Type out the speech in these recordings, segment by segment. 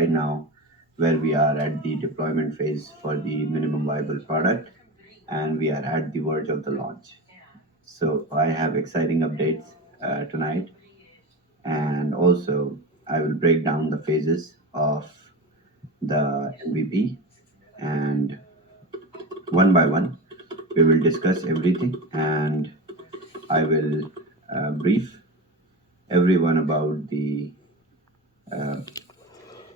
right now, where we are at the deployment phase for the minimum viable product, and we are at the verge of the launch. So I have exciting updates tonight, and also I will break down the phases of the MVP, and one by one we will discuss everything, and I will brief everyone about the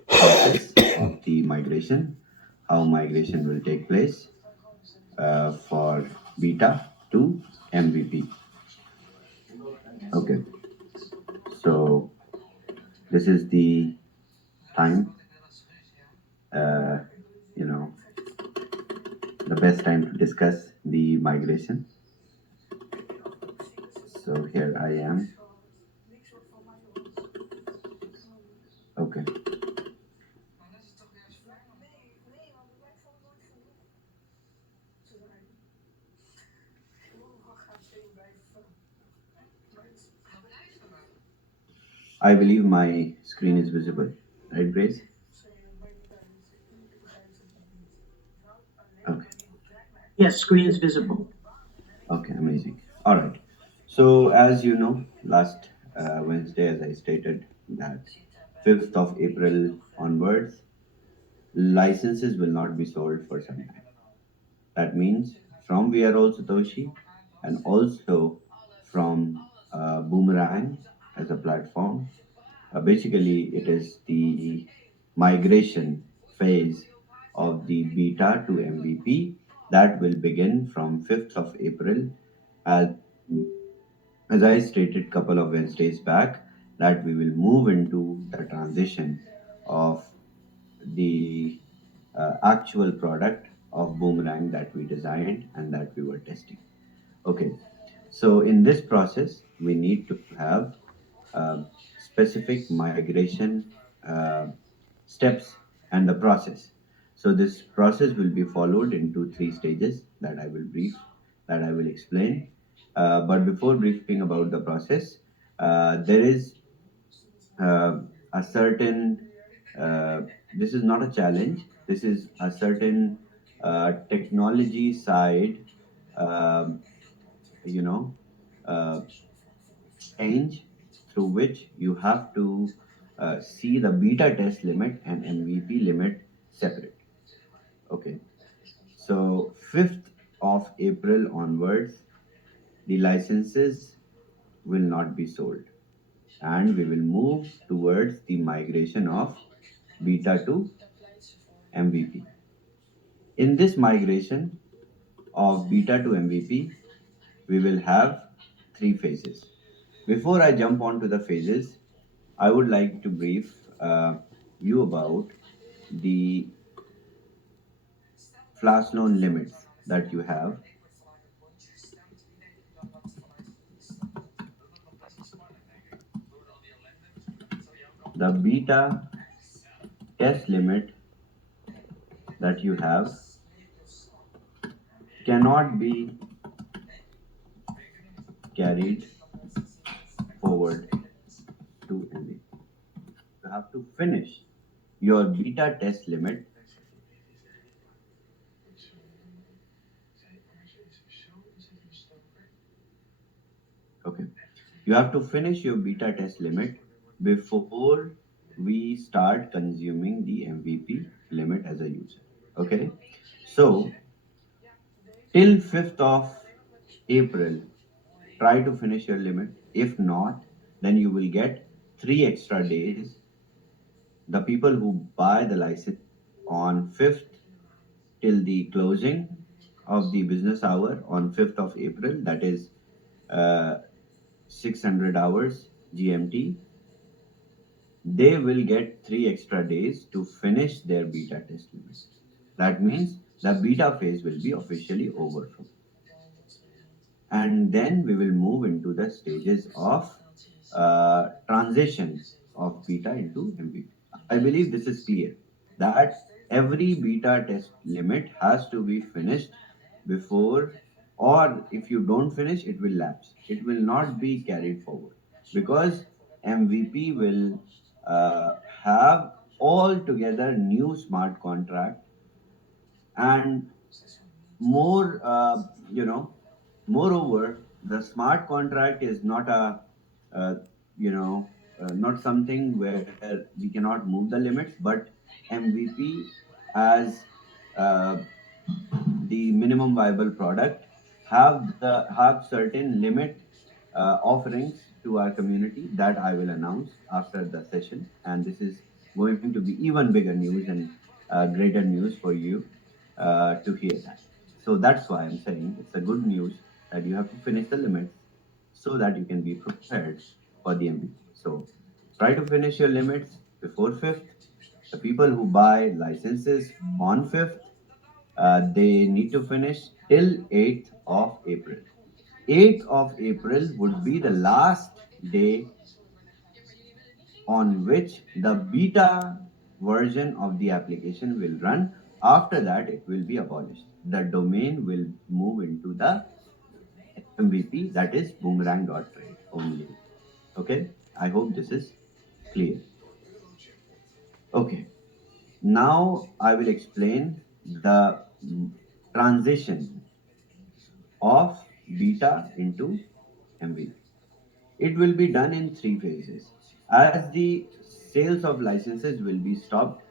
process of the migration, how migration will take place for beta to MVP. Okay, so this is the time, uh, you know, the best time to discuss the migration. So here I am. Okay, I believe my screen is visible, right, Grace? Okay. Yes, screen is visible. Okay, amazing. All right. So, as you know, last Wednesday, as I stated, that 5th of April onwards, licenses will not be sold for some time. That means from We Are All Satoshi and also from Boomerang as a platform. Basically, it is the migration phase of the beta to MVP that will begin from 5th of April. As, as I stated couple of Wednesdays back, that we will move into the transition of the actual product of Boomerang that we designed and that we were testing. Okay, so in this process, we need to have specific migration uh, steps and the process. So this process will be followed into three stages that I will brief, that I will explain. But before briefing about the process, there is uh, a certain this is not a challenge, this is a certain technology side, um, you know uh, change through which you have to see the beta test limit and MVP limit separate. Okay, so 5th of April onwards, the licenses will not be sold, and we will move towards the migration of beta to MVP. In this migration of beta to MVP, we will have three phases. Before I jump on to the phases, I would like to brief you about the flash loan limits that you have. The beta test limit that you have cannot be carried forward to MVP. You have to finish your beta test limit. Okay. You have to finish your beta test limit before we start consuming the MVP limit as a user. Okay. So till 5th of April, try to finish your limit. If not, then you will get 3 extra days. The people who buy the license on 5th till the closing of the business hour on 5th of April, that is uh, 600 hours GMT, they will get 3 extra days to finish their beta test limit. That means the beta phase will be officially over from. And then we will move into the stages of transition of beta into MVP. I believe this is clear that every beta test limit has to be finished before, or if you don't finish, it will lapse. It will not be carried forward because MVP will have altogether new smart contract, and more moreover, the smart contract is not a uh, not something where we cannot move the limits, but MVP as uh, the minimum viable product have certain limit offerings to our community that I will announce after the session, and this is going to be even bigger news and greater news for you to hear that. So that's why I'm saying it's a good news that you have to finish the limits so that you can be prepared for the MVP. So try to finish your limits before 5th. The people who buy licenses on 5th, they need to finish till 8th of April. 8th of April would be the last day on which the beta version of the application will run. After that, it will be abolished. The domain will move into the MVP, that is boomerang.trade only. Okay, I hope this is clear. Okay, now I will explain the transition of beta into MVP. It will be done in three phases. As the sales of licenses will be stopped,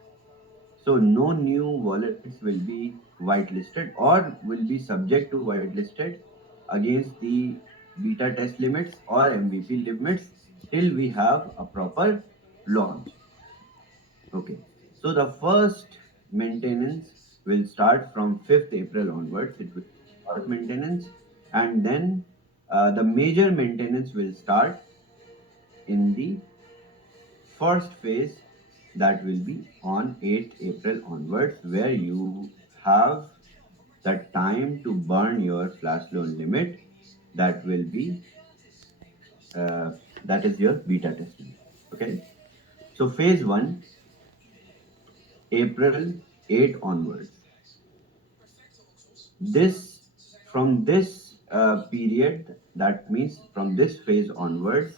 so no new wallets will be whitelisted or will be subject to whitelisted against the beta test limits or MVP limits till we have a proper launch. Okay. So the first maintenance will start from 5th April onwards. It will be short maintenance, and then the major maintenance will start in the first phase, that will be on 8th April onwards, where you have the time to burn your flash loan limit. That will be uh, that is your beta test limit. Okay. So phase one, April 8 onwards. This From this period, that means from this phase onwards,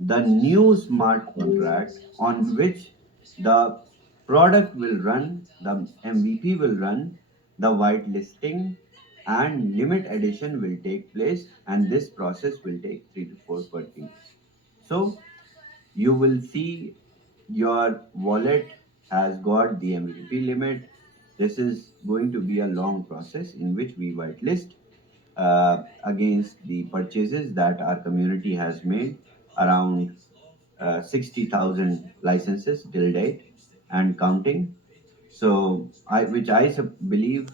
the new smart contract on which the product will run, the MVP will run, the whitelisting and limit addition will take place, and this process will take 3 to 4 working days. So you will see your wallet has got the MVP limit. This is going to be a long process in which we whitelist against the purchases that our community has made, around 60,000 licenses till date and counting. So, which believe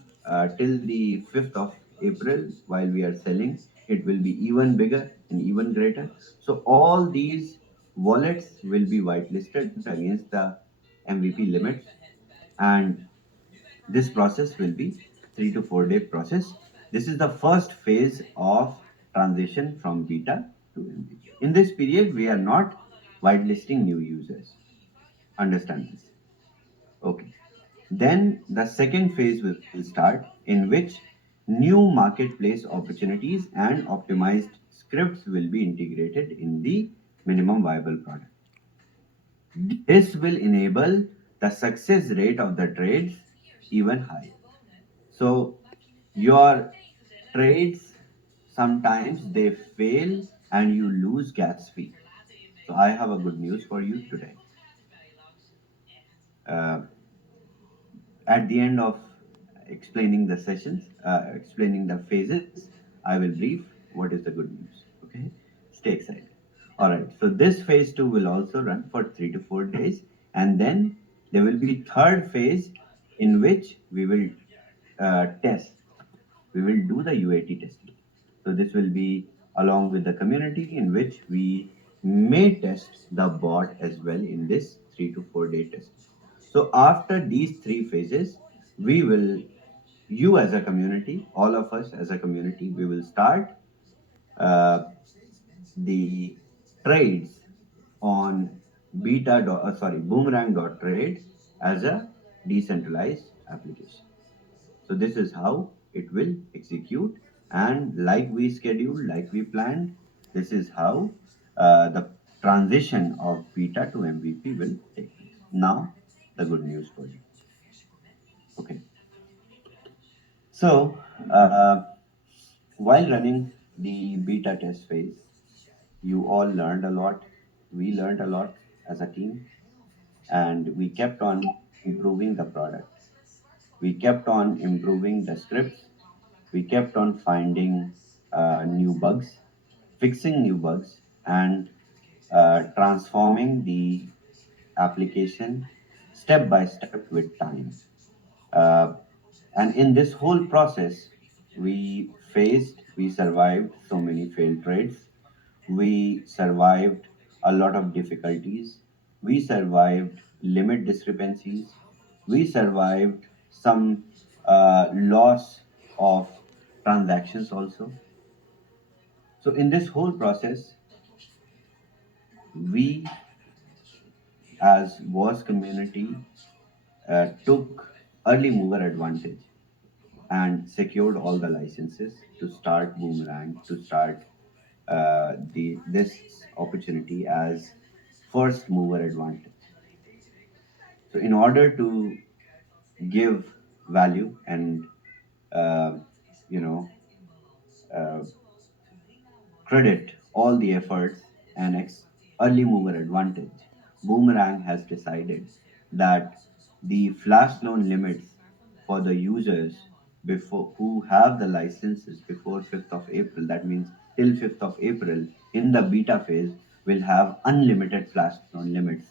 till the 5th of April, while we are selling, it will be even bigger and even greater. So, all these wallets will be whitelisted against the MVP limits, and this process will be 3 to 4 day process. This is the first phase of transition from beta to MVP. In this period, we are not whitelisting new users. Understand this. Okay. Then the second phase will start, in which new marketplace opportunities and optimized scripts will be integrated in the minimum viable product. This will enable the success rate of the trades even higher. So your trades, sometimes they fail and you lose gas fee. So I have a good news for you today. Uh, at the end of explaining the sessions, explaining the phases, I will brief what is the good news. Okay, stay excited. All right. So this phase two will also run for 3 to 4 days, and then there will be third phase in which we will test. We will do the UAT testing. So this will be along with the community in which we may test the bot as well in this 3 to 4 day testing. So after these three phases, we will, you as a community, all of us as a community, we will start uh, the trades on boomerang.trade as a decentralized application. So this is how it will execute, and like we scheduled, like we planned, this is how the transition of beta to MVP will take place. Now, the good news for you. Okay. So, uh, while running the beta test phase, you all learned a lot. We learned a lot as a team, and we kept on improving the product. We kept on improving the scripts. We kept on finding new bugs, fixing new bugs, and transforming the application step by step with time. Uh, and in this whole process, we survived so many failed trades. We survived a lot of difficulties. We survived limit discrepancies. We survived some loss of transactions also. So, in this whole process, we as WAS community took early mover advantage and secured all the licenses to start Boomerang, to start the this opportunity as first mover advantage. So, in order to give value and uh, you know uh, credit all the efforts and early mover advantage, Boomerang has decided that the flash loan limits for the users before who have the licenses before 5th of April, that means till 5th of April in the beta phase, will have unlimited flash loan limits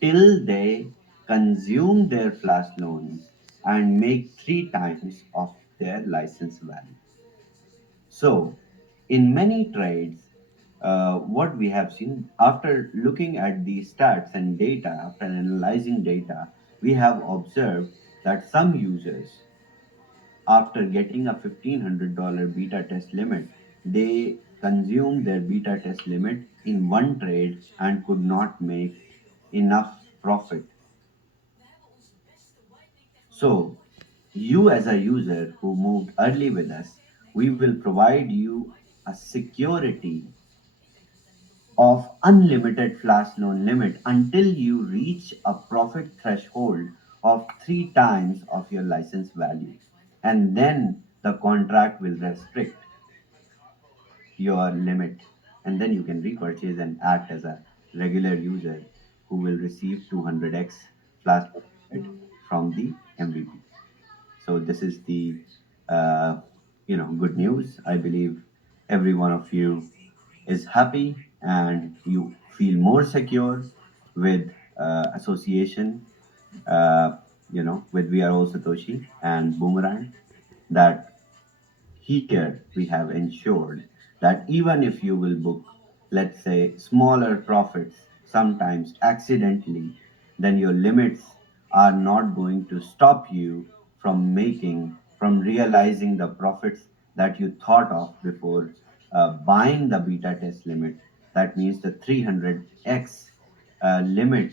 till they consume their flash loans and make 3 times of their license value. So, in many trades, what we have seen after looking at the stats and data, after analyzing data, we have observed that some users, after getting a $1,500 beta test limit, they consumed their beta test limit in one trade and could not make enough profit. So, you as a user who moved early with us, we will provide you a security of unlimited flash loan limit until you reach a profit threshold of 3 times of your license value. And then the contract will restrict your limit. And then you can repurchase and act as a regular user who will receive 200x flash limit from the MVP. So this is the uh, good news. I believe every one of you is happy and you feel more secure with association. With We Are All Satoshi and Boomerang. That here we have ensured that even if you will book, let's say, smaller profits, sometimes accidentally, then your limits are not going to stop you from realizing the profits that you thought of before buying the beta test limit. That means the 300x limit,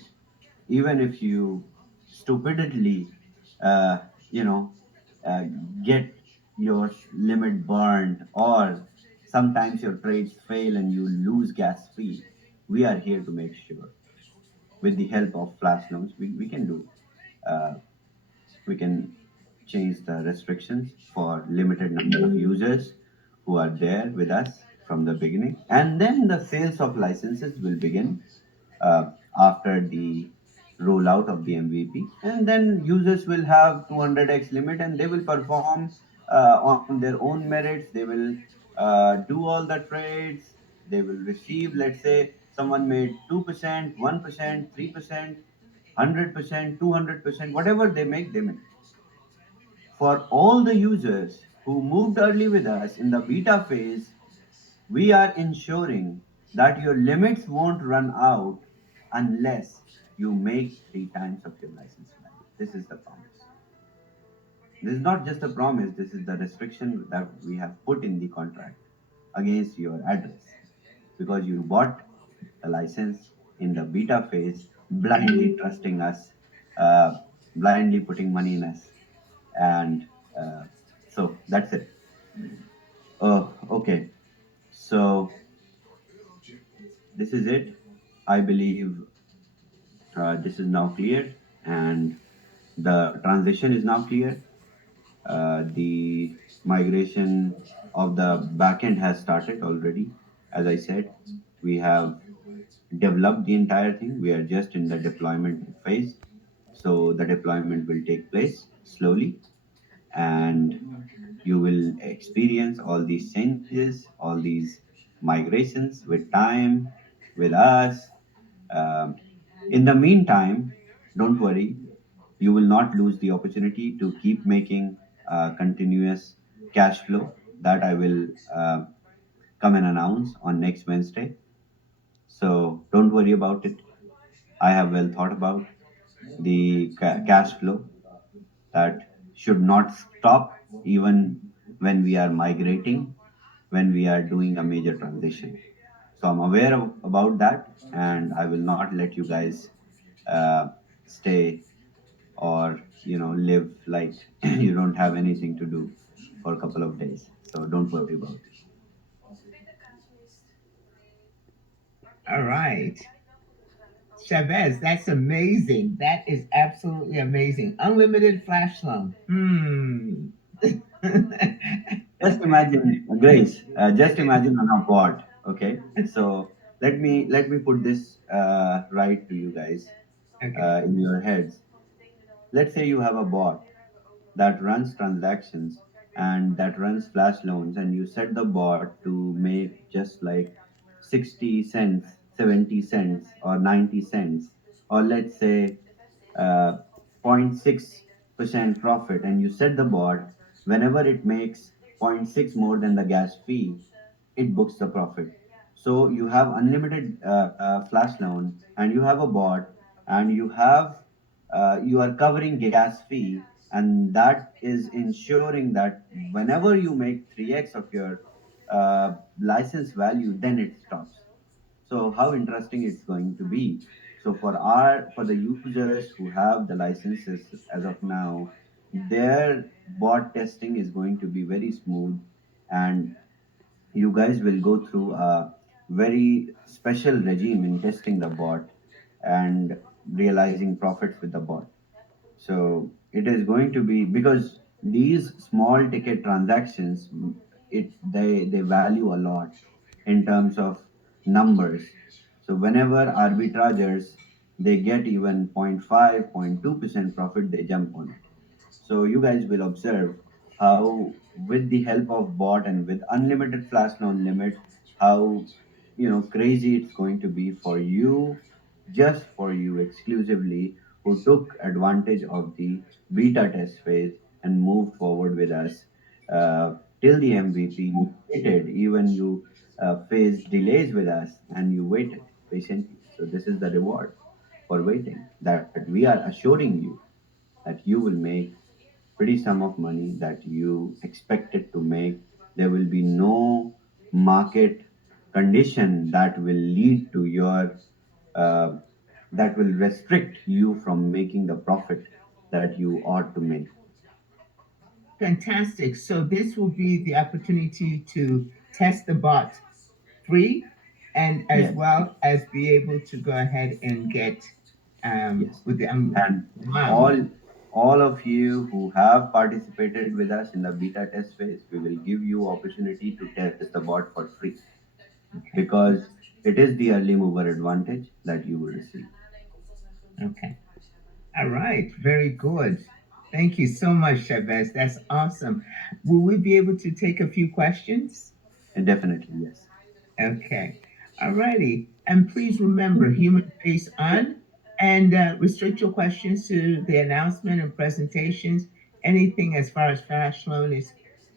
even if you stupidly uh, you know uh, get your limit burned, or sometimes your trades fail and you lose gas fee, we are here to make sure with the help of flash loans we can do uh, we can change the restrictions for limited number of users who are there with us from the beginning, and then the sales of licenses will begin uh, after the rollout of the MVP, and then users will have 200x limit and they will perform on their own merits. They will do all the trades. They will receive, let's say, someone made 2%, 1%, 3%, 100%, 200%, whatever they make. For all the users who moved early with us in the beta phase, we are ensuring that your limits won't run out unless you make 3 times of your license value. This is the promise. This is not just a promise, this is the restriction that we have put in the contract against your address, because you bought the license in the beta phase, blindly trusting us, blindly putting money in us. And so that's it. Oh, okay. So this is it. I believe this is now clear. and the transition is now clear. The migration of the backend has started already. As I said, we have developed the entire thing. We are just in the deployment phase. So the deployment will take place slowly, and you will experience all these changes, all these migrations with time, with us. Um, in the meantime, don't worry, you will not lose the opportunity to keep making continuous cash flow that I will come and announce on next Wednesday. So don't worry about it. I have well thought about the cash flow that should not stop even when we are migrating, when we are doing a major transition. So I'm aware about that, and I will not let you guys uh, stay or live like you don't have anything to do for a couple of days. So don't worry about it. All right. Chavez, that's amazing. That is absolutely amazing. Unlimited flash loan. Just imagine, Grace. Just imagine on a board. Okay, so let me put this right to you guys Okay. in your heads. Let's say you have a bot that runs transactions and that runs flash loans, and you set the bot to make just like 60 cents, 70 cents, or 90 cents, or let's say 0.6% profit, and you set the bot whenever it makes zero point 0.6 more than the gas fee, it books the profit. So you have unlimited flash loan, and you have a bot, and you are covering gas fee, and that is ensuring that whenever you make 3x of your license value, then it stops. So how interesting it's going to be. So for the users who have the licenses as of now, their bot testing is going to be very smooth, and you guys will go through a very special regime in testing the bot and realizing profits with the bot. So it is going to be, because these small ticket transactions, they value a lot in terms of numbers. So whenever arbitrageurs they get even 0.5 0.2% profit, they jump on it. So you guys will observe how, with the help of bot and with unlimited flash loan limit, how crazy it's going to be for you, just for you exclusively, who took advantage of the beta test phase and moved forward with us till the MVP. You waited, even you faced delays with us, and you waited patiently. So this is the reward for waiting. That we are assuring you that you will make pretty sum of money that you expected to make. There will be no market condition that will lead to your uh, that will restrict you from making the profit that you ought to make. Fantastic. So this will be the opportunity to test the bot free and as Yes, well as be able to go ahead and get yes. with the And wow. all of you who have participated with us in the beta test phase, we will give you opportunity to test the bot for free, Okay. because it is the early mover advantage that you will receive. Okay. All right. Very good. Thank you so much, Chavez. That's awesome. Will we be able to take a few questions? And definitely, yes. Okay. All righty. And please remember human face on and restrict your questions to the announcement and presentations. Anything as far as flash loan is,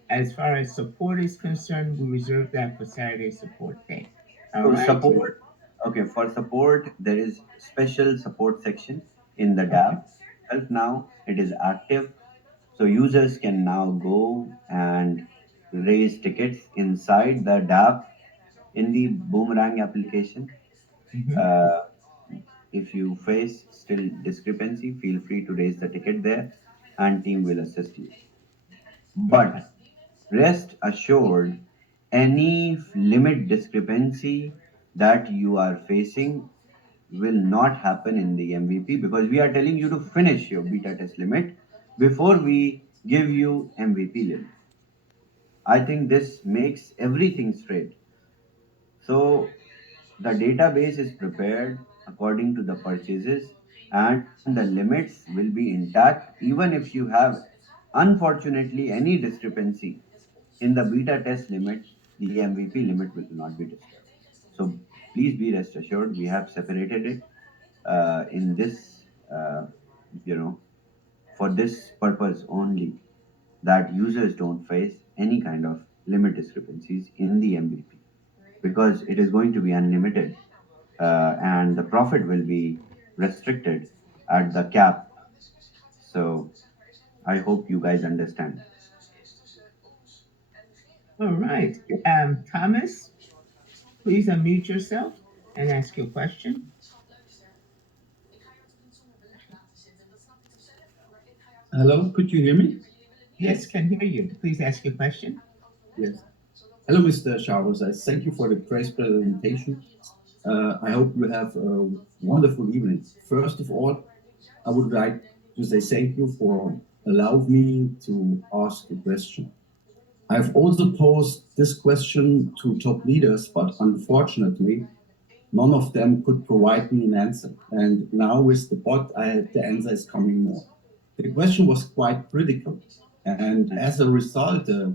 as far as support is concerned, we reserve that for Saturday support day. All So right. support, okay, for support, there is special support section in the Okay. DApp itself now. It is active. So users can now go and raise tickets inside the DApp in the Boomerang application. Hmm. Uh, if you face still discrepancy, feel free to raise the ticket there, and team will assist you. Okay. But rest assured, any limit discrepancy that you are facing, will not happen in the MVP because we are telling you to finish your beta test limit before we give you MVP limit. I think this makes everything straight. So the database is prepared according to the purchases and the limits will be intact even if you have unfortunately any discrepancy in the beta test limit, the MVP limit will not be disturbed. So please be rest assured we have separated it in this, you know, for this purpose only, that users don't face any kind of limit discrepancies in the MVP because it is going to be unlimited and the profit will be restricted at the cap. So I hope you guys understand. All right. Thomas, please unmute yourself and ask your question. Hello, could you hear me? Yes, can hear you. Please ask your question. Yes. Hello, Mr. Shavez. I thank you for the great presentation. I hope you have a wonderful evening. First of all, I would like to say thank you for allowing me to ask a question. I've also posed this question to top leaders, but unfortunately, none of them could provide me an answer. And now with the bot, the answer is coming more. The question was quite critical. And as a result, the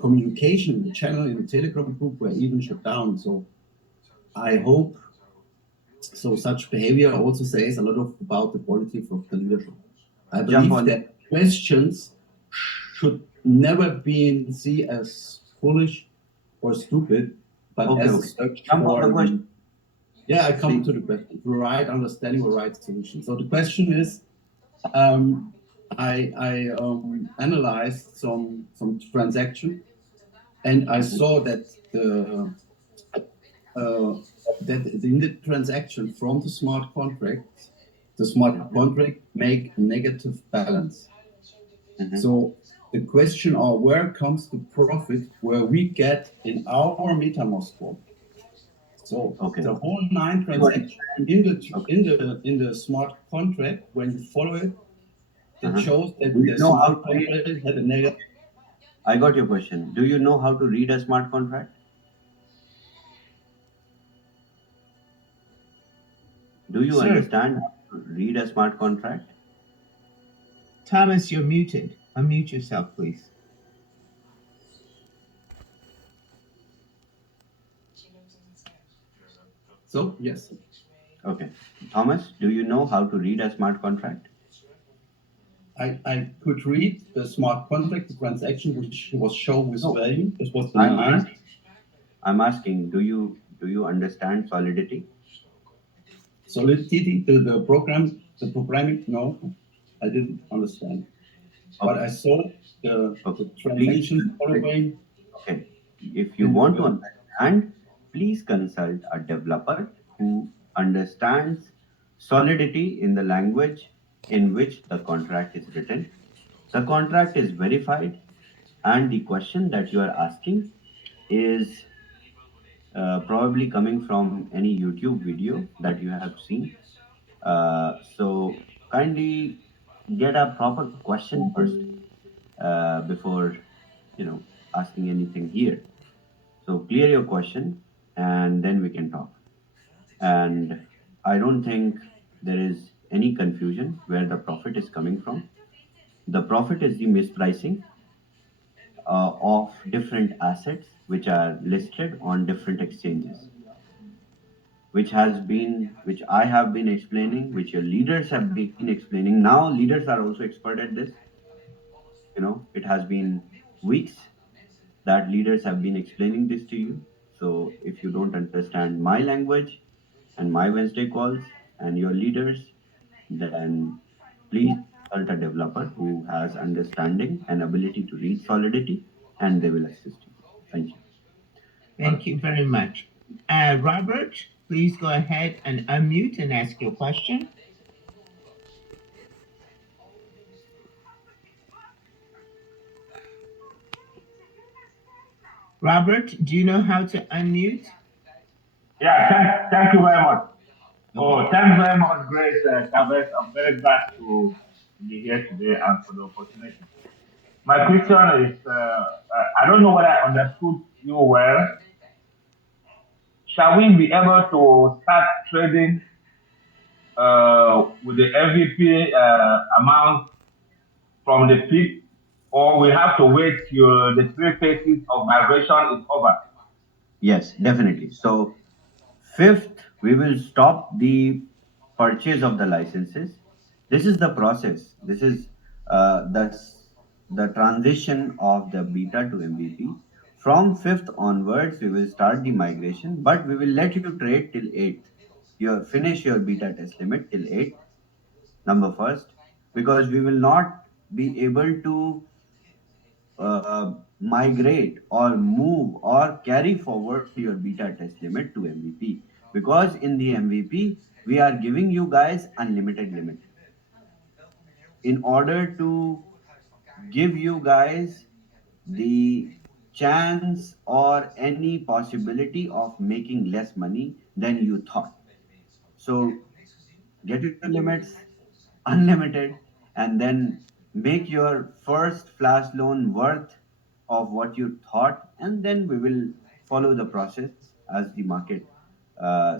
communication, the channel in the Telegram group were even shut down. So I hope such behavior also says a lot about the quality of the leadership. I Jump believe on. that questions should never be seen as foolish or stupid, but Okay, as a okay. search Jump on for the question. yeah, I come See, to the question, the right understanding or right solution. So the question is, um, I analyzed some transaction, and I saw that uh, that in the transaction from the smart contract make a negative balance. mhm. So the question are where comes the profit where we get in our MetaMask score? So Okay. the whole nine You transaction understand? Okay. in the smart contract, when you follow it, it Uh-huh. shows Do that you the know how smart to read? contract had a negative. I got your question. Do you know how to read a smart contract? Do you Sir, understand how to read a smart contract? Thomas, you're muted. Unmute yourself, please. So yes, Okay. Thomas, do you know how to read a smart contract? I could read the smart contract, the transaction which was shown with No. value. This was the I'm nine. asking, I'm asking, do you understand solidity? Solidity, the program, the programming, no, I didn't understand. But Okay. I saw Okay. the Please transaction consult. following Okay. If you in want to the understand, please consult a developer who understands solidity in the language in which the contract is written. The contract is verified, and the question that you are asking is probably coming from any YouTube video that you have seen. So kindly get a proper question first before asking anything here. So clear your question, and then we can talk. And I don't think there is any confusion where the profit is coming from. The profit is the mispricing of different assets which are listed on different exchanges, which I have been explaining, which your leaders have been explaining. Now leaders are also expert at this. It has been weeks that leaders have been explaining this to you. So if you don't understand my language and my Wednesday calls and your leaders, then please consult a developer who has understanding and ability to read solidity, and they will assist you. Thank you. All right. Thank you very much. Robert, please go ahead and unmute and ask your question. Robert, do you know how to unmute? Yeah, thank you very much. Okay. Oh, thanks very much, Grace Chavez. I'm very glad to be here today and for the opportunity. My question is, I don't know whether I understood you well. Shall we be able to start trading with the MVP amount from the peak, or we have to wait till the three phases of migration is over? Yes, definitely. So, fifth, we will stop the purchase of the licenses. This is the process. This is the transition of the beta to MVP. From fifth onwards, we will start the migration, but we will let you trade till eighth. You finish your beta test limit till eighth, number first, because we will not be able to migrate or move or carry forward your beta test limit to MVP, because in the MVP we are giving you guys unlimited limit in order to give you guys the chance or any possibility of making less money than you thought. So get your limits unlimited, and then make your first flash loan worth of what you thought, and then we will follow the process as the market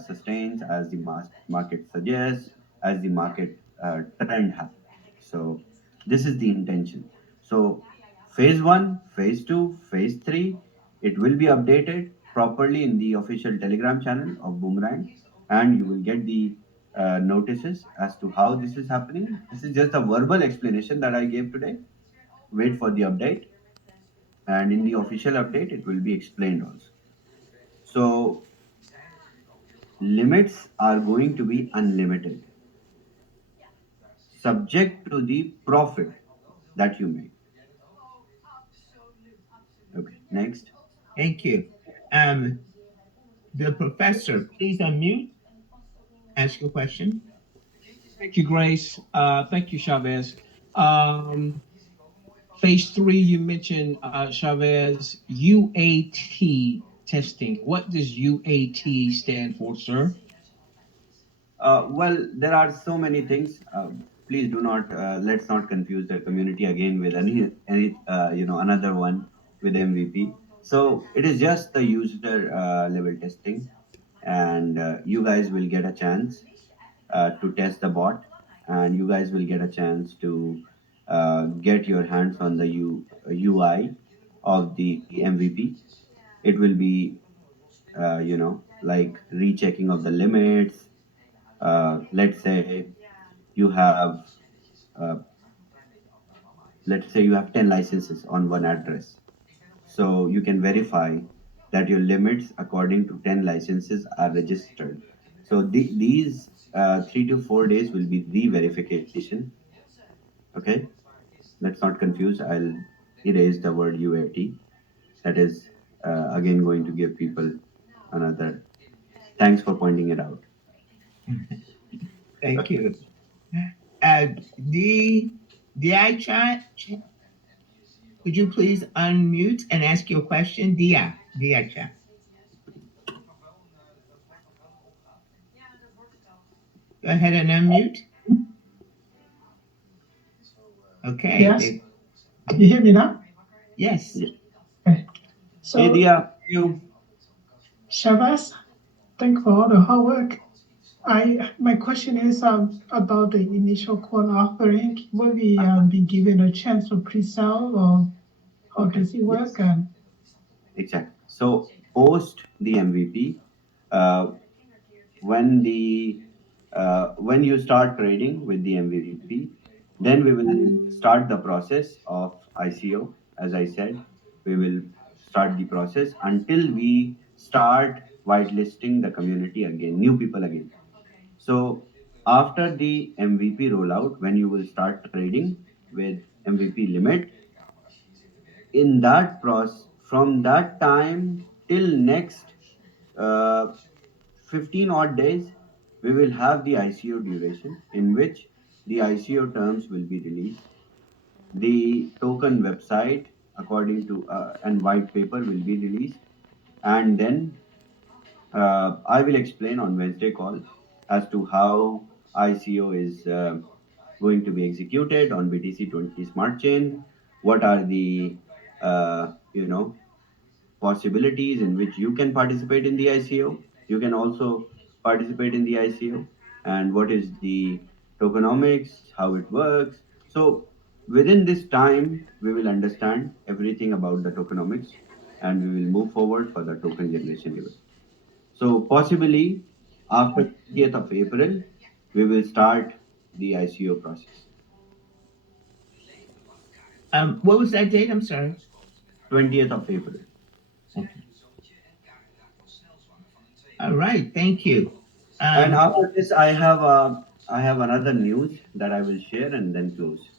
sustains, as the market suggests, as the market trend happens. So this is the intention. So phase 1, phase 2, phase 3, it will be updated properly in the official telegram channel of Boomerang, and you will get the notices as to how this is happening. This is just a verbal explanation that I gave today. Wait for the update, and in the official update, it will be explained also. So, limits are going to be unlimited, subject to the profit that you make. Okay, next. Thank you. Um, the professor, please unmute. Ask your question. Thank you, Grace. Thank you, Chavez. Um, phase three, you mentioned, Chavez, UAT testing. What does UAT stand for, sir? Well, there are so many things. Please do not let's not confuse the community again with any another one with MVP. So it is just the user level testing, and you guys will get a chance to test the bot, and you guys will get a chance to get your hands on the UI of the MVP. It will be like rechecking of the limits. Let's say you have uh, let's say you have 10 licenses on one address, so you can verify that your limits according to 10 licenses are registered. So these 3 to 4 days will be re-verification. Okay, let's not confuse. I'll erase the word UAT. That is again going to give people another. Thanks for pointing it out. Thank you. Uh, D, Di Chat, could you please unmute and ask your question? Di Chat. Go ahead and unmute. Okay. Yes. Can you hear me now? Yes. Okay. Hey, So, Dia, you. Shabazz, thank you for all the hard work. My question is about the initial call offering. Will we be given a chance for pre-sale, or how does it work? Yes, exactly. So post the MVP, uh, when you start trading with the MVP, then we will start the process of ICO. As I said, we will start the process until we start whitelisting the community again, new people again. So after the MVP rollout, when you will start trading with MVP limit, in that process, from that time till next uh, 15 odd days, we will have the ICO duration in which the ICO terms will be released. The token website, according to and white paper, will be released, and then I will explain on Wednesday call. as to how ICO is going to be executed on BTC20 Smart Chain. What are the possibilities in which you can participate in the ICO? You can also participate in the ICO, and what is the tokenomics, how it works. So within this time, we will understand everything about the tokenomics, and we will move forward for the token generation event. So possibly after 20th of April, we will start the ICO process. What was that date? I'm sorry. 20th of April. Okay. All right. Thank you. And Um, after this, I have another news that I will share and then close.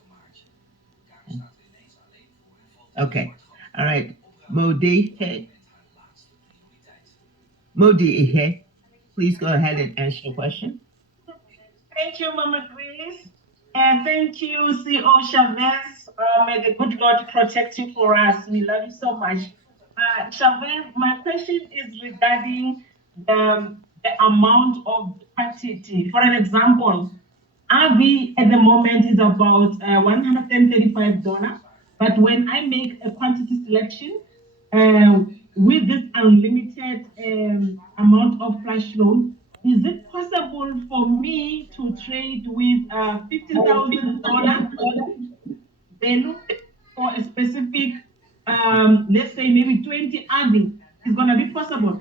okay. All right. Modi, Modi, please go ahead and answer your question. Thank you, Mama Grace. And thank you, CEO Chavez. May the good Lord protect you for us. We love you so much. Chavez, my question is regarding the amount of quantity. For an example, RV at the moment is about $135. But when I make a quantity selection uh, with this unlimited amount of flash loan, is it possible for me to trade with $15,000 value for a specific, let's say maybe 20 RV? Is going to be possible?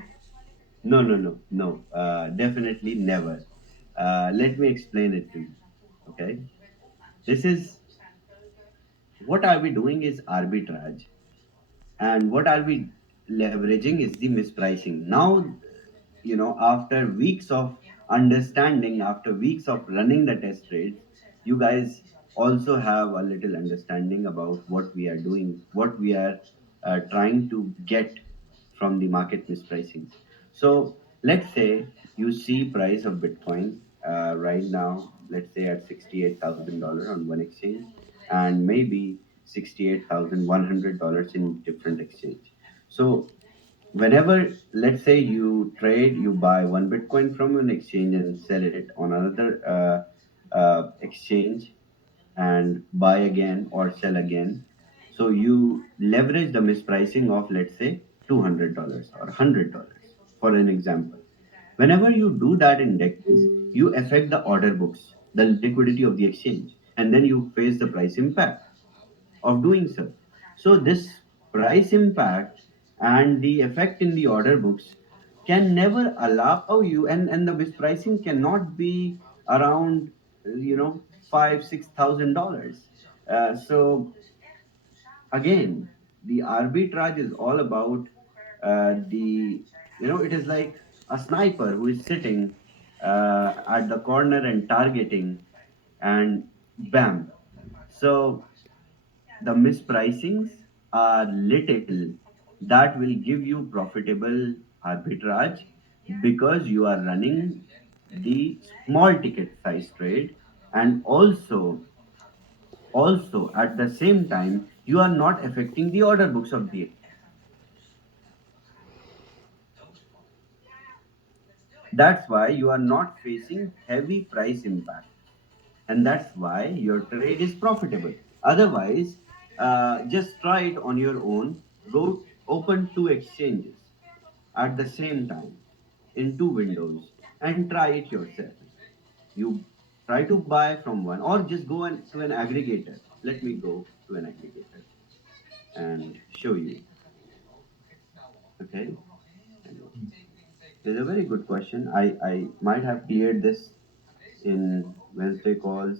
No, no, no, no. Definitely never. Let me explain it to you. Okay. This is what are we doing is arbitrage, and what are we leveraging is the mispricing. Now, after weeks of understanding, after weeks of running the test trades, you guys also have a little understanding about what we are doing, what we are trying to get from the market mispricings. So let's say you see price of Bitcoin right now, let's say at $68,000 on one exchange, and maybe $68,100 in different exchange. So whenever, let's say, you trade, you buy one Bitcoin from an exchange and sell it on another exchange, and buy again or sell again. So you leverage the mispricing of, let's say, $200 or $100, for an example. Whenever you do that in DEXs, you affect the order books, the liquidity of the exchange, and then you face the price impact of doing so. So this price impact and the effect in the order books can never allow you, and the mispricing cannot be around, $5,000-6,000. So again, the arbitrage is all about it is like a sniper who is sitting at the corner and targeting, and bam. So the mispricings are little that will give you profitable arbitrage, because you are running the small ticket size trade, and also at the same time you are not affecting the order books of the. That's why you are not facing heavy price impact, and that's why your trade is profitable. Otherwise, just try it on your own. Go open two exchanges at the same time in two windows and try it yourself. You try to buy from one, or just go to an aggregator. Let me go to an aggregator and show you. Okay. It's a very good question. I might have cleared this in Wednesday calls.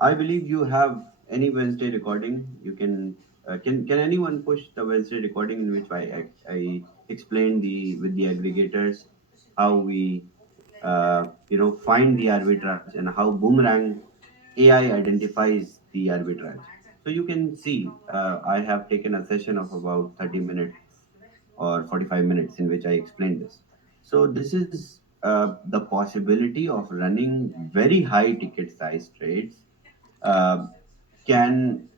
I believe you have any Wednesday recording, you can anyone push the Wednesday recording in which I explain the with the aggregators how we find the arbitrage and how Boomerang AI identifies the arbitrage. So you can see I have taken a session of about 30 minutes or 45 minutes in which I explained this. So this is the possibility of running very high ticket size trades uh, can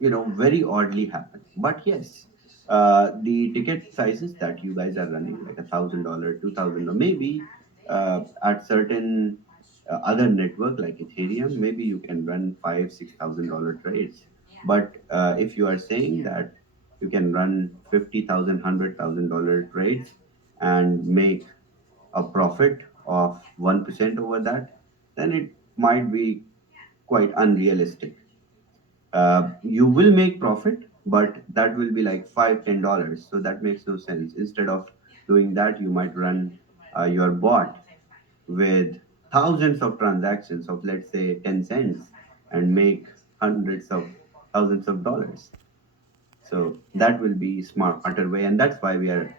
very oddly happen. But yes, the ticket sizes that you guys are running, like $1,000, 2,000, or maybe at certain other network like Ethereum, maybe you can run $5,000, $6,000 trades. But if you are saying that you can run 50,000, $100,000 trades and make a profit of 1% over that, then it might be quite unrealistic. You will make profit, but that will be like $5, $10. So that makes no sense. Instead of doing that, you might run your bot with thousands of transactions of, let's say, 10 cents and make hundreds of thousands of dollars. So that will be smarter way, and that's why we are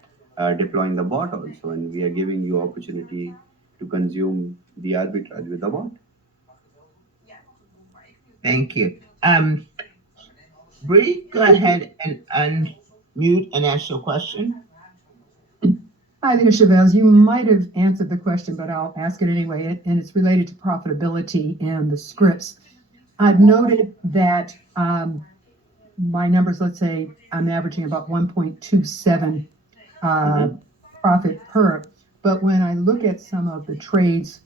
deploying the bot also, and we are giving you opportunity to consume the arbitrage with the bot. Thank you. Bree, go ahead and unmute and ask your question. Hi there, Chavez. You might have answered the question, but I'll ask it anyway, and it's related to profitability and the scripts. I've noted that my numbers, let's say I'm averaging about 1.27 Mhm. profit per, but when I look at some of the trades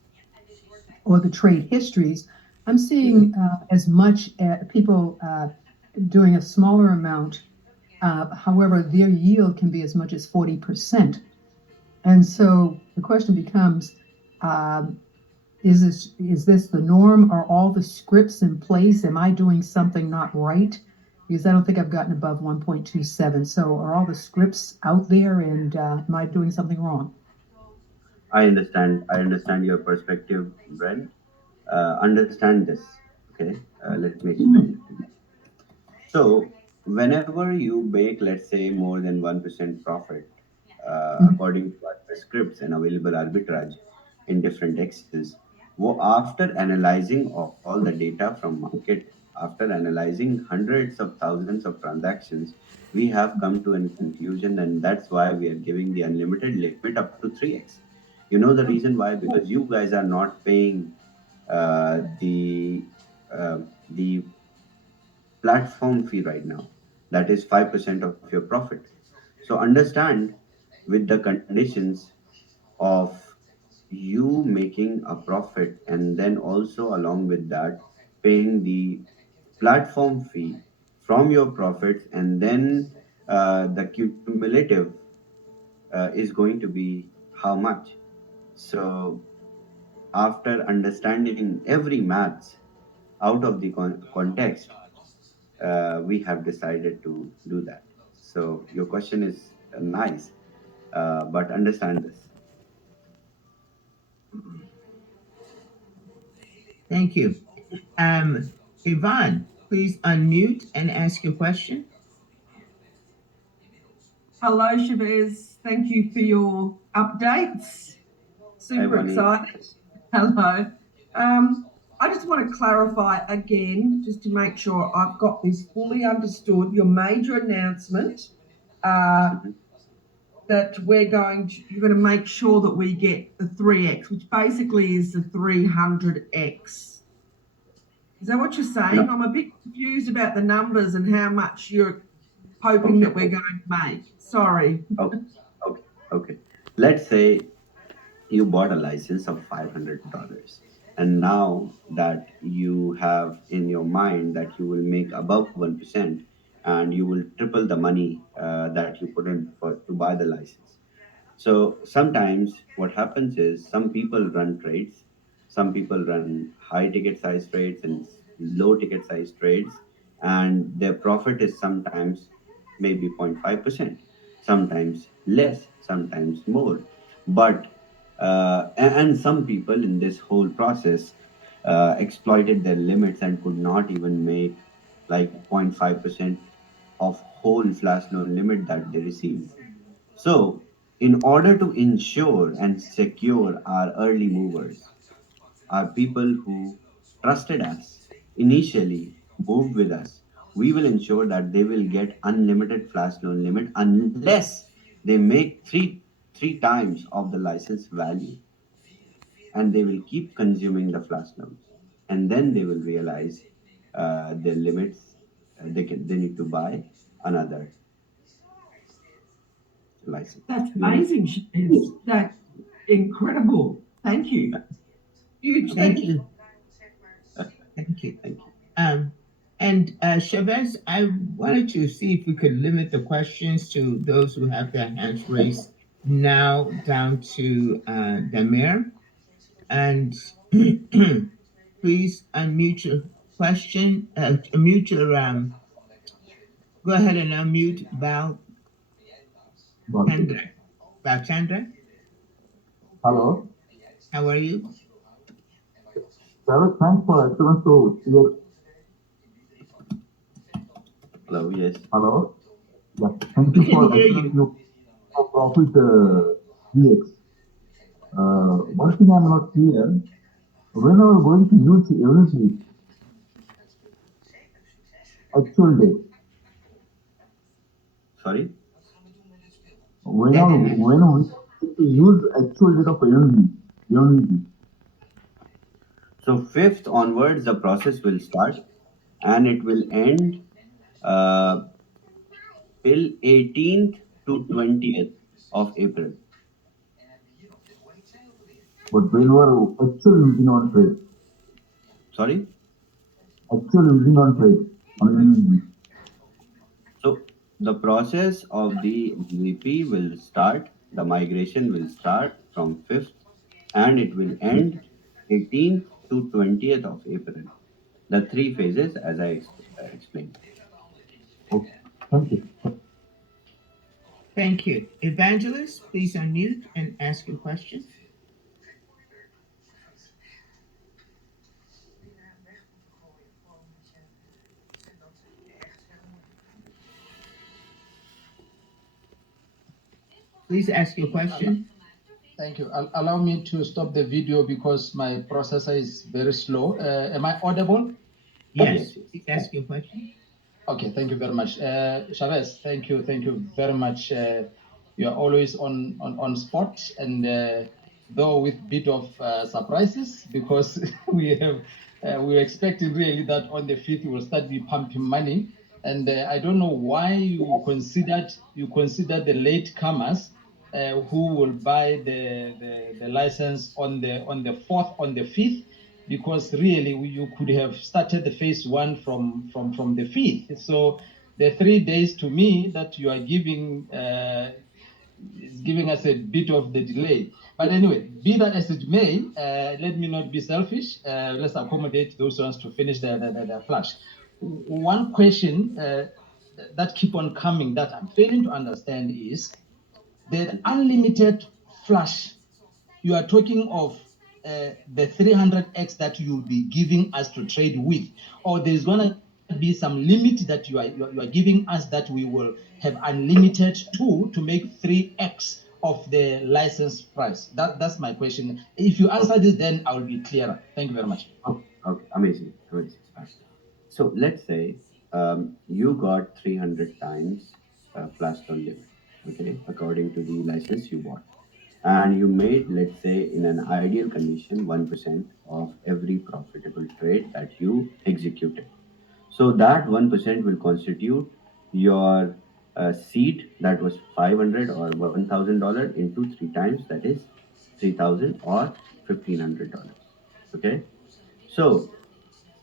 or the trade histories, I'm seeing as much people doing a smaller amount. However, their yield can be as much as 40%. And so the question becomes, um, is this the norm? Are all the scripts in place? Am I doing something not right? Because I don't think I've gotten above 1.27. So are all the scripts out there, and am I doing something wrong? I understand. I understand your perspective, Brent. Understand this. Okay, let me explain it to you. So, whenever you make, let's say, more than 1% profit, Mhm. according to our scripts and available arbitrage in different exchanges, after analyzing all the data from market, after analyzing hundreds of thousands of transactions, we have come to a conclusion, and that's why we are giving the unlimited limit up to 3x. You know the reason why? Because you guys are not paying the platform fee right now. That is 5% of your profit. So understand with the conditions of you making a profit and then also along with that paying the platform fee from your profits, and then the cumulative is going to be how much. So after understanding every maths out of the context, we have decided to do that. So your question is nice, but understand this. Thank you. Yvonne, please unmute and ask your question. Hello, Shavez. Thank you for your updates. Hi, Super Bonnie. excited. Hello. I just want to clarify again, just to make sure I've got this fully understood. Your major announcement uh, Mhm. that you're going to make sure that we get the 3x, which basically is the 300x. Is that what you're saying? No. I'm a bit confused about the numbers and how much you're hoping Okay. that we're going to make. Sorry. Okay. Okay. Okay. Let's say you bought a license of $500, and now that you have in your mind that you will make above 1% and you will triple the money that you put in for to buy the license. So sometimes what happens is some people run trades, some people run high ticket size trades and low ticket size trades, and their profit is sometimes maybe 0.5%, sometimes less, sometimes more. But and some people in this whole process exploited their limits and could not even make like 0.5% of whole flash loan limit that they received. So, in order to ensure and secure our early movers, our people who trusted us initially, moved with us, we will ensure that they will get unlimited flash loan limit unless they make three times of the license value, and they will keep consuming the flash loans, and then they will realize their limits. They need to buy another license. That's You understand? amazing, Shavez. That's incredible. Thank you. Huge Thank thank you. you. Thank you. Thank you. Um, and Chavez, I wanted to see if we could limit the questions to those who have their hands raised now down to Damir. And please unmute your question, unmute your, go ahead and unmute Got Balchandra. Balchandra, Hello. how are you? Travis, thanks for excellent show. Hello. Yes. Hello. Yeah. Thank We you can for hear excellent you. show for Profit DX. One thing I'm not clear. When are we going to use Unity actual date? Sorry. When are we going to use actual date of Unity? Unity. So fifth onwards, the process will start, and it will end uh, till 18th to 20th of April. But when we are actual using on trade, Sorry. actual using on trade on Unity. So the process of the MVP will start. The migration will start from 5th, and it will end 18th to 20th of April. The three phases, as I explained. Okay. Thank you. Thank you. Evangelist, please unmute and ask your question. Please ask your question. Thank you. Allow me to stop the video because my processor is very slow. Am I audible? Yes, Yes. Yes. please ask your question. Okay, thank you very much. Chavez, thank you very much. You are always on spot, and though with bit of surprises because we were expecting really that on the 5th we will start be pumping money, and I don't know why you considered the late comers who will buy the license on the 4th, on the 5th, because really you could have started the phase one from the 5th. So the 3 days to me that you are giving is giving us a bit of the delay. But anyway, be that as it may, let me not be selfish. Let's accommodate those ones to finish their flash. One question that keep on coming that I'm failing to understand is the unlimited flash. You are talking of the 300x that you'll be giving us to trade with, or there's going to be some limit that you are giving us that we will have unlimited to make 3x of the license price. That's my question. If you answer this, then I will be clearer. Thank you very much. Okay. Amazing. Amazing. So let's say you got 300 times flash loan limit, okay, according to the license you bought. And you made, let's say, in an ideal condition, 1% of every profitable trade that you executed. So that 1% will constitute your seed that was 500 or $1,000 into three times, that is 3,000 or $1,500. Okay. So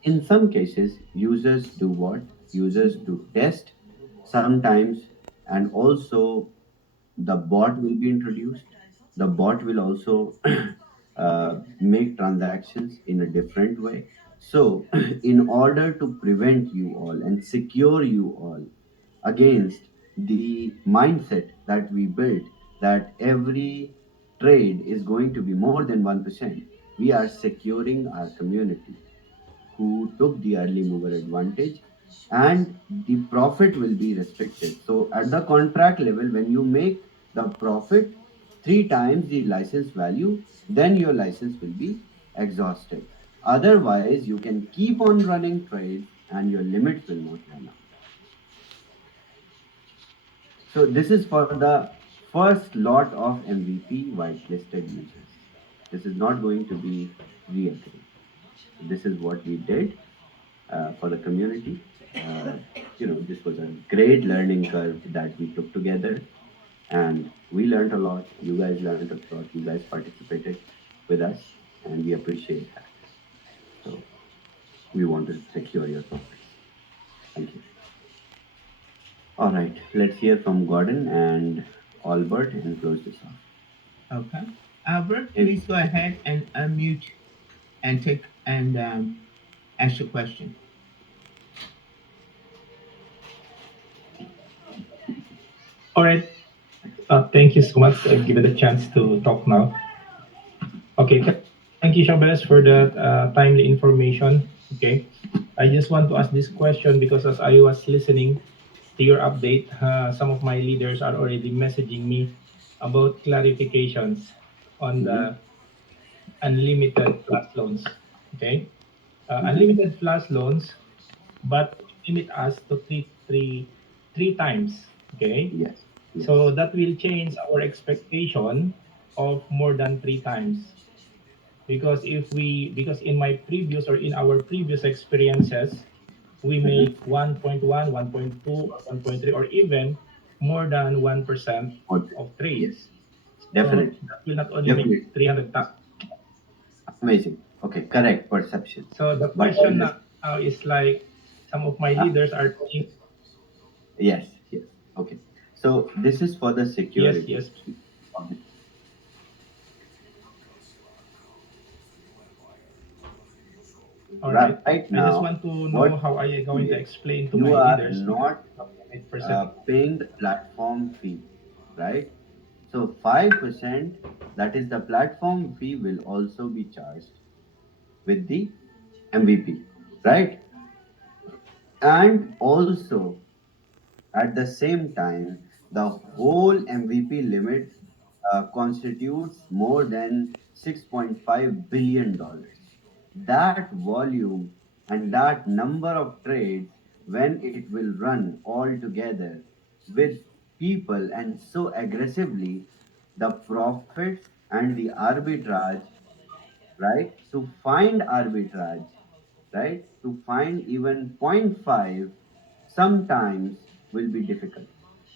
in some cases, users do what? Users do test sometimes, and also the bot will be introduced. The bot will also make transactions in a different way. So, in order to prevent you all and secure you all against the mindset that we built that every trade is going to be more than 1%, we are securing our community who took the early mover advantage, and the profit will be restricted. So at the contract level, when you make the profit three times the license value, then your license will be exhausted. Otherwise, you can keep on running trades and your limits will not run out. So this is for the first lot of MVP whitelisted users. This is not going to be reoccurring. This is what we did for the community. This was a great learning curve that we took together, and we learned a lot. You guys learned a lot. You guys participated with us, and we appreciate that. So we want to secure your profits. Thank you. All right, let's hear from Gordon and Albert and close this off. Okay. Albert, please go ahead and unmute and take and ask your question. All right. Thank you so much. I've given a chance to talk now. Okay. Thank you, Shabes, for that timely information. Okay. I just want to ask this question because as I was listening to your update, some of my leaders are already messaging me about clarifications on the unlimited flash loans. Okay. Unlimited flash loans, but limit us to three times. Okay. Yes. So that will change our expectation of more than three times. Because in my previous or in our previous experiences, we make 1.1, 1.2, or 1.3, or even more than 1% of trade. Yes, So definitely. that will not only Definitely. make 300,000. Amazing. Okay, correct perception. So the But question now is like some of my leaders are saying, yes, yes. Okay. So this is for the yes, security. yes. All right. Right I just now, want to know what how are you going to explain to you my are leaders because not of the 8%. paying the platform fee, right? So 5%, that is the platform fee, will also be charged with the MVP, right? And also, at the same time, the whole MVP limit constitutes more than $6.5 billion. That volume and that number of trades, when it will run all together with people and so aggressively, the profits and the arbitrage, right? To find arbitrage, right? To find even point 0.5 sometimes will be difficult,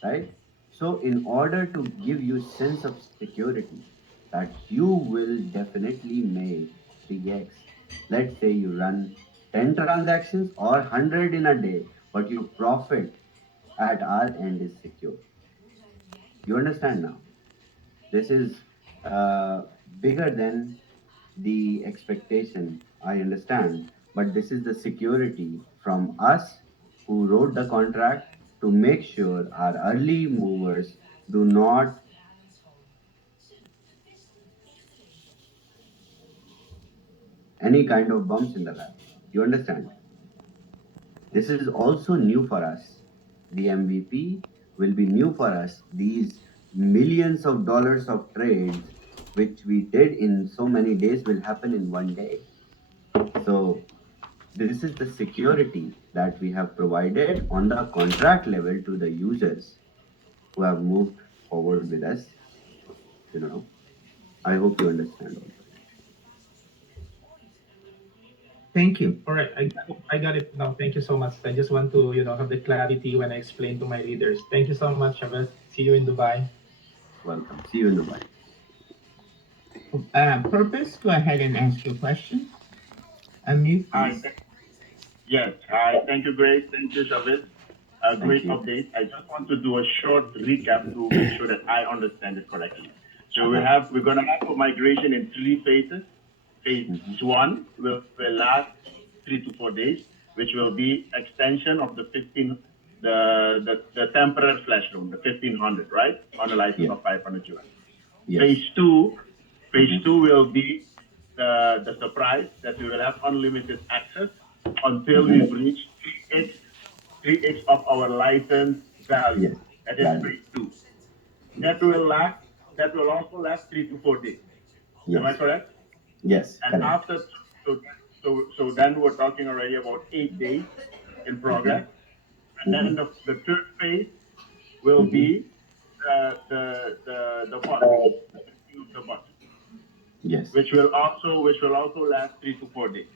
right? So in order to give you sense of security that you will definitely make 3x, let's say you run 10 transactions or 100 in a day, but your profit at our end is secure. You understand now? This is bigger than the expectation, I understand, but this is the security from us who wrote the contract to make sure our early movers do not any kind of bumps in the road. You understand? This is also new for us. The MVP will be new for us. These millions of dollars of trades which we did in so many days will happen in one day. So this is the security that we have provided on the contract level to the users who have moved forward with us. You know, I hope you understand all that. Thank you. All right, I got it now. Thank you so much. I just want to, have the clarity when I explain to my leaders. Thank you so much, Chavez. See you in Dubai. Welcome. See you in Dubai. Purpose, go ahead and ask your question. Unmute, Hi. please. Yes. Hi. Thank you, Grace. Thank you, Shavez. A Thank great you. update. I just want to do a short recap to make sure that I understand it correctly. So we're going to have a migration in three phases. Phase one will last 3 to 4 days, which will be extension of the 15, the temporary flash loan, the 1500, right? On a license Yeah. of 500 US. Yes. Phase two will be the surprise that we will have unlimited access until Mm-hmm. we've reached 3x of our license value. Yes, That is value. phase two. Yes, That will last. That will also last 3 to 4 days. Am I yes, correct? yes, And correct. after, so then we're talking already about 8 days in Mm-hmm. progress. And Mm-hmm. then the third phase will Mm-hmm. be the bot, the bot, Yes, which will also last 3 to 4 days.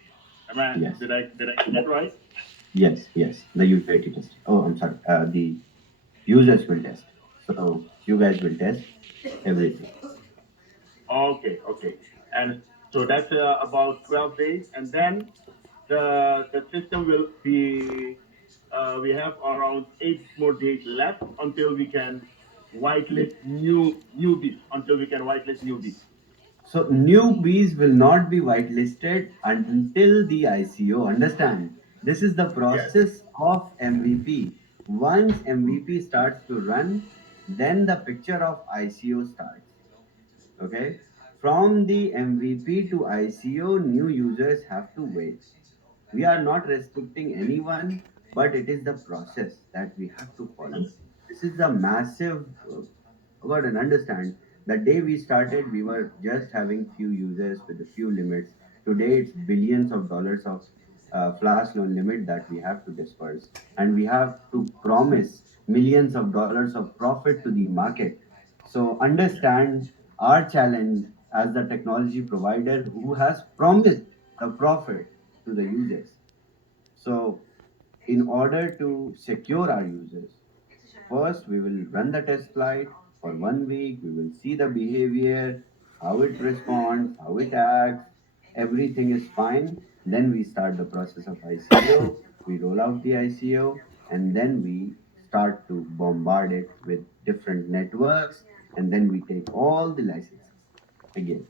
Am I yes, did I get that right? yes, yes. The UAT testing. Oh, I'm sorry. The users will test. So you guys will test everything. Okay, okay. And so that's about 12 days, and then the system will be. We have around 8 more days left until we can Yes. whitelist newbies. Until we can whitelist newbies. So newbies will not be whitelisted until the ICO. Understand? This is the Yes. process of MVP. Once MVP starts to run, then the picture of ICO starts. Okay? From the MVP to ICO, new users have to wait. We are not restricting anyone, but it is the process that we have to follow. This is a massive got and understand. The day we started, we were just having few users with a few limits. Today it's billions of dollars of flash loan limit that we have to disperse, and we have to promise millions of dollars of profit to the market. So understand our challenge as the technology provider who has promised the profit to the users. So, in order to secure our users, first we will run the test flight for 1 week. We will see the behavior, how it responds, how it acts. Everything is fine. Then we start the process of ICO. We roll out the ICO, and then we start to bombard it with different networks, and then we take all the licenses again.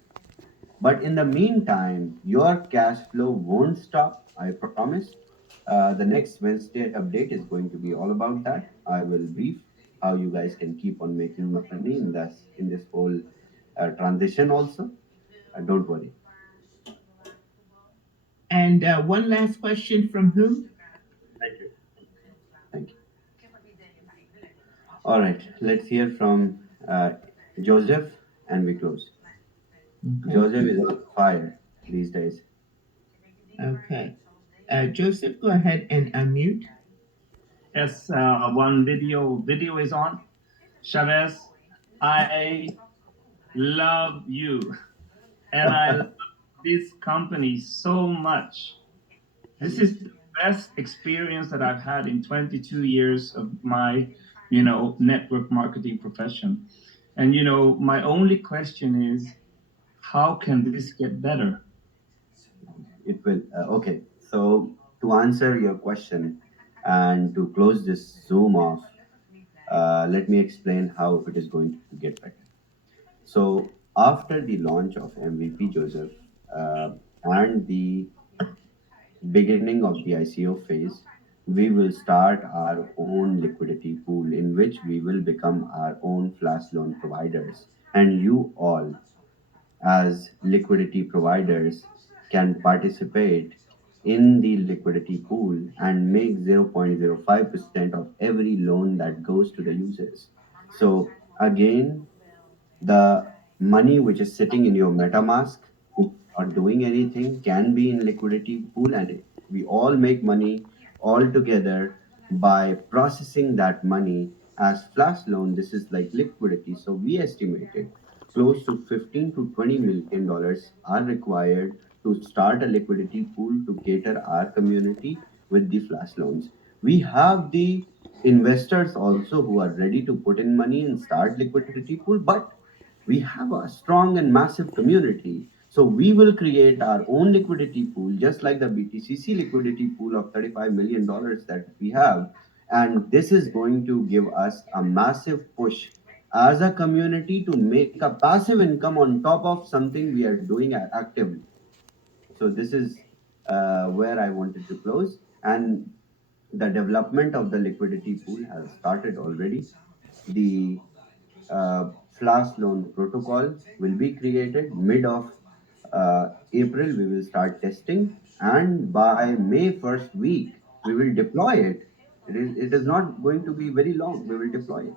But in the meantime, your cash flow won't stop, I promise. The next Wednesday update is going to be all about that. I will brief how you guys can keep on making money in this whole transition also. Don't worry. And one last question from whom? Thank you. Thank you. All right, let's hear from Joseph and we close. Okay. Joseph is on fire these days. Okay. Joseph, go ahead and unmute. Yes, one video is on. Chavez, I love you and I love this company so much. This is the best experience that I've had in 22 years of my, network marketing profession. And my only question is, how can this get better? It will. Okay. So to answer your question and to close this Zoom off, let me explain how it is going to get better. So after the launch of MVP Joseph and the beginning of the ICO phase, we will start our own liquidity pool in which we will become our own flash loan providers. And you all as liquidity providers can participate in the liquidity pool and make 0.05% of every loan that goes to the users. So again, the money which is sitting in your MetaMask, not doing anything, can be in liquidity pool, and we all make money all together by processing that money as flash loan. This is like liquidity. So we estimated close to 15 to 20 million dollars are required to start a liquidity pool to cater our community with the flash loans. We have the investors also who are ready to put in money and start liquidity pool, but we have a strong and massive community. So we will create our own liquidity pool, just like the BTCC liquidity pool of $35 million that we have. And this is going to give us a massive push as a community to make a passive income on top of something we are doing actively. So this is where I wanted to close. And the development of the liquidity pool has started already. The flash loan protocol will be created mid of April, we will start testing, and by May first week, we will deploy it. It is not going to be very long. We will deploy it.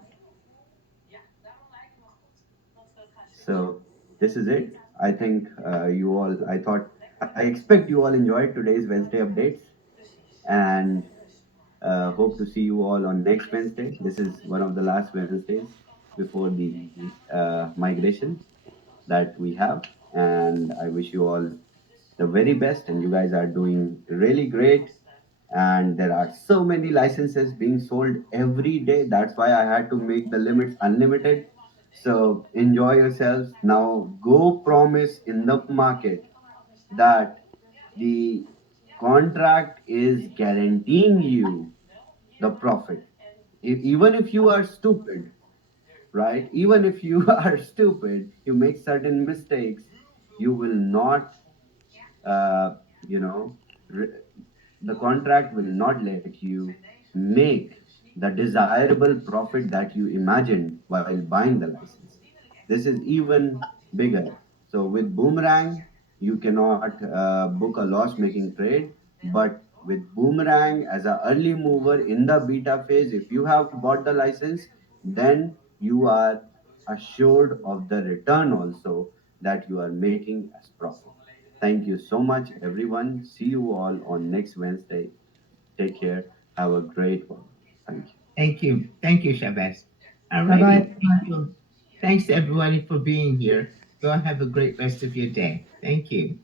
So this is it. I think you all. I expect you all enjoyed today's Wednesday updates, and hope to see you all on next Wednesday. This is one of the last Wednesdays before the migration that we have, and I wish you all the very best. And you guys are doing really great. And there are so many licenses being sold every day. That's why I had to make the limits unlimited. So enjoy yourselves. Now go promise in the market that the contract is guaranteeing you the profit. Even if you are stupid, right? Even if you are stupid, you make certain mistakes, you will not, uh, you know, re- the contract will not let you make the desirable profit that you imagined while buying the license. This is even bigger. So with Boomerang, you cannot book a loss making trade, but with Boomerang as an early mover in the beta phase, if you have bought the license, then you are assured of the return also that you are making as profit. Thank you so much, everyone. See you all on next Wednesday. Take care. Have a great one. Thank you. Thank you. Thank you, Shabazz. All Bye righty. bye. Thank you. Thanks to everybody for being here. You all have a great rest of your day. Thank you.